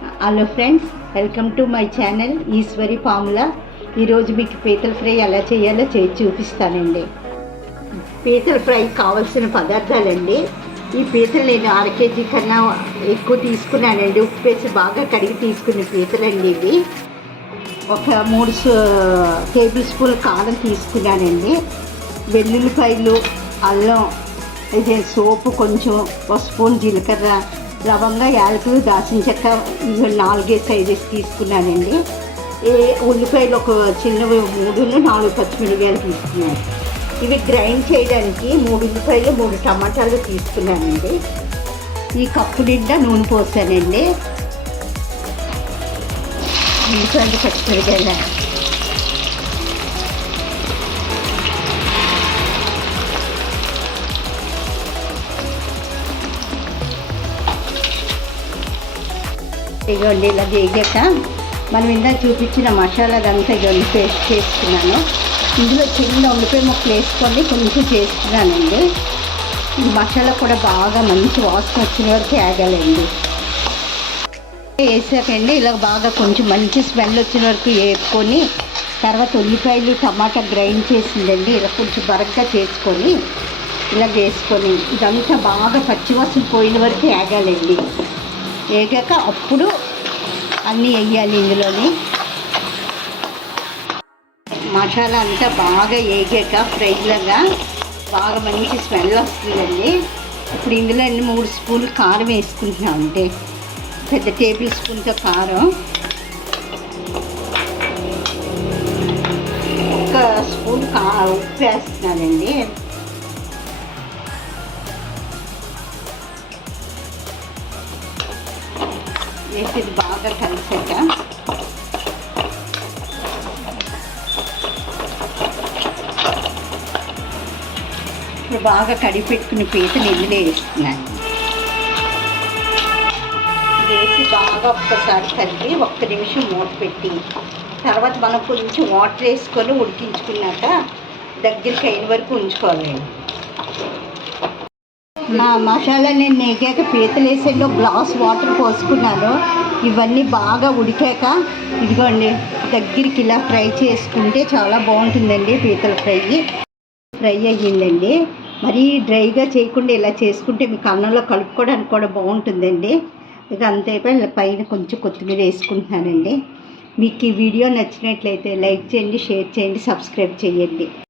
Hello friends, welcome to my channel Eshwari Pamula. ఈరోజు మీకు పీతల ఫ్రై ఎలా చేయాలో చేసి చూపిస్తానండి. పీతల ఫ్రై కావాల్సిన పదార్థాలండి. ఈ పీతలు నేను 1/2 కేజీ కన్నా ఎక్కువ తీసుకున్నానండి. ఉప్పు వేసి బాగా కడిగి తీసుకునే పీతలండి ఇవి. ఒక 3 టేబుల్ స్పూన్ కారం తీసుకున్నానండి. వెల్లుల్లిపాయలు, అల్లం, ఇది సోపు కొంచెం, 1 స్పూన్ జీలకర్ర, లవంగా, యాలకులు, దాల్చిన చెక్క 4 సైజెస్ తీసుకున్నానండి. ఉల్లిపాయలు ఒక చిన్నవి 3, 4 పచ్చిమిరపకాయలు తీసుకున్నాను. ఇవి గ్రైండ్ చేయడానికి 3 ఉల్లిపాయలు, 3 టమాటాలు తీసుకున్నానండి. ఈ కప్పు నిండా నూనె పోసానండి. ఉల్లిపాయలు, పచ్చిమిరపకాయలు ఇదిగోండి. ఇలా వేగాక మనం ఇందాక చూపించిన మసాలాదంతా ఇదిగోండి పేస్ట్ చేసుకున్నాను. ఇందులో చిన్న ఉల్లిపాయ ముక్కలు వేసుకొని కొంచెం చేసుకున్నానండి. ఈ మసాలా కూడా బాగా మంచి వాసన వచ్చిన వరకు వేగాలండి. వేసాకండి ఇలా బాగా కొంచెం మంచి స్మెల్ వచ్చిన వరకు వేసుకొని, తర్వాత ఉల్లిపాయలు, టమాటా గ్రైండ్ చేసిందండి ఇలా కొంచెం బరగ్గా చేసుకొని ఇలా వేసుకొని ఇదంతా బాగా పచ్చివాసన పోయిన వరకు వేగాలండి. వేగాక అప్పుడు అన్నీ వేయాలి. ఇందులోని మసాలా అంతా బాగా వేగాక ఫ్రైలాగా బాగా మంచి స్మెల్ వస్తుందండి. ఇప్పుడు ఇందులో 3 స్పూన్లు కారం వేసుకుంటున్నాం. అంటే పెద్ద టేబుల్ స్పూన్తో కారం, 1 స్పూన్ ఉప్పు వేస్తున్నానండి. వేసి బాగా కలిసాక ఇప్పుడు బాగా కడిగి పెట్టుకుని పీతని ఇందులో వేస్తున్నాను. వేసి బాగా ఒక్కసారి కలిపి 1 నిమిషం మూత పెట్టి, తర్వాత మనం కొంచెం వాటర్ వేసుకొని ఉడికించుకున్నాక దగ్గరికి అయిన వరకు ఉంచుకోవాలండి. మసాలా నేను నేగాక పీతలు వేసేలో గ్లాస్ వాటర్ పోసుకున్నాను. ఇవన్నీ బాగా ఉడికాక ఇదిగోండి దగ్గరికి ఇలా ఫ్రై చేసుకుంటే చాలా బాగుంటుందండి. పీతల ఫ్రై అయ్యిందండి. మరీ డ్రైగా చేయకుండా ఇలా చేసుకుంటే మీకు అన్నంలో కలుపుకోవడానికి కూడా బాగుంటుందండి. ఇక అంతేపై పైన కొంచెం కొత్తిమీర వేసుకుంటున్నానండి. మీకు ఈ వీడియో నచ్చినట్లయితే లైక్ చేయండి, షేర్ చేయండి, సబ్స్క్రైబ్ చేయండి.